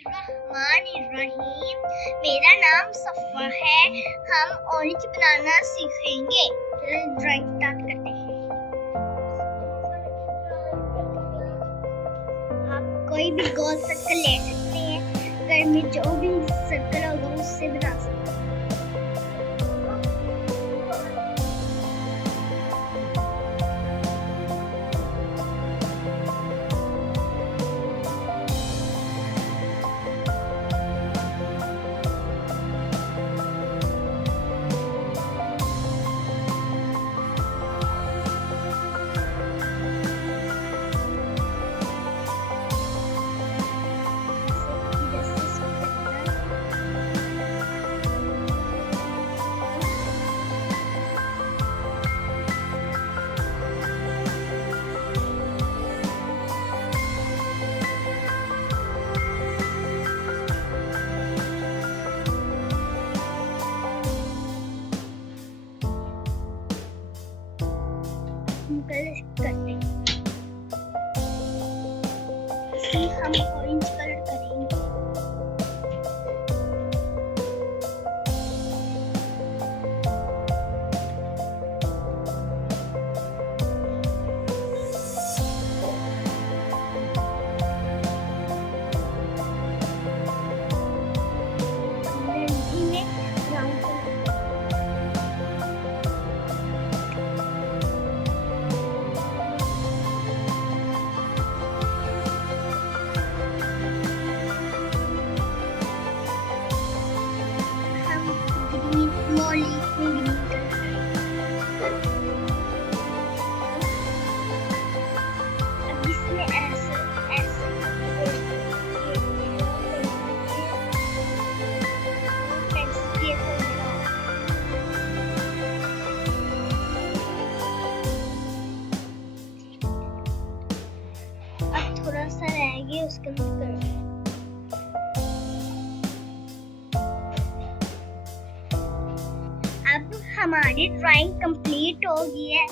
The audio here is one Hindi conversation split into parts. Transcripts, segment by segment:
बिस्मिल्लाहिर्रहमानिर्रहीम। मेरा नाम सफ़ा है। हम ऑरेंज बनाना सीखेंगे। ड्राइंग स्टार्ट करते हैं। आप कोई भी गोल सर्कल ले सकते हैं। घर में जो भी सर्कल होगा उससे बना सकते हैं। करते हैं। हम ऑरेंज कलर करेंगे। थोड़ा सा रह गया उसके अंदर अब हमारी ड्राइंग कंप्लीट हो गई है।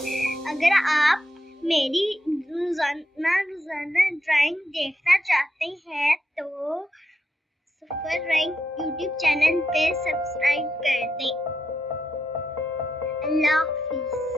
अगर आप मेरी रोजाना ड्राइंग देखना चाहते हैं तो सफर ड्राइंग यूट्यूब चैनल पे सब्सक्राइब कर दें। अल्लाह हाफिज।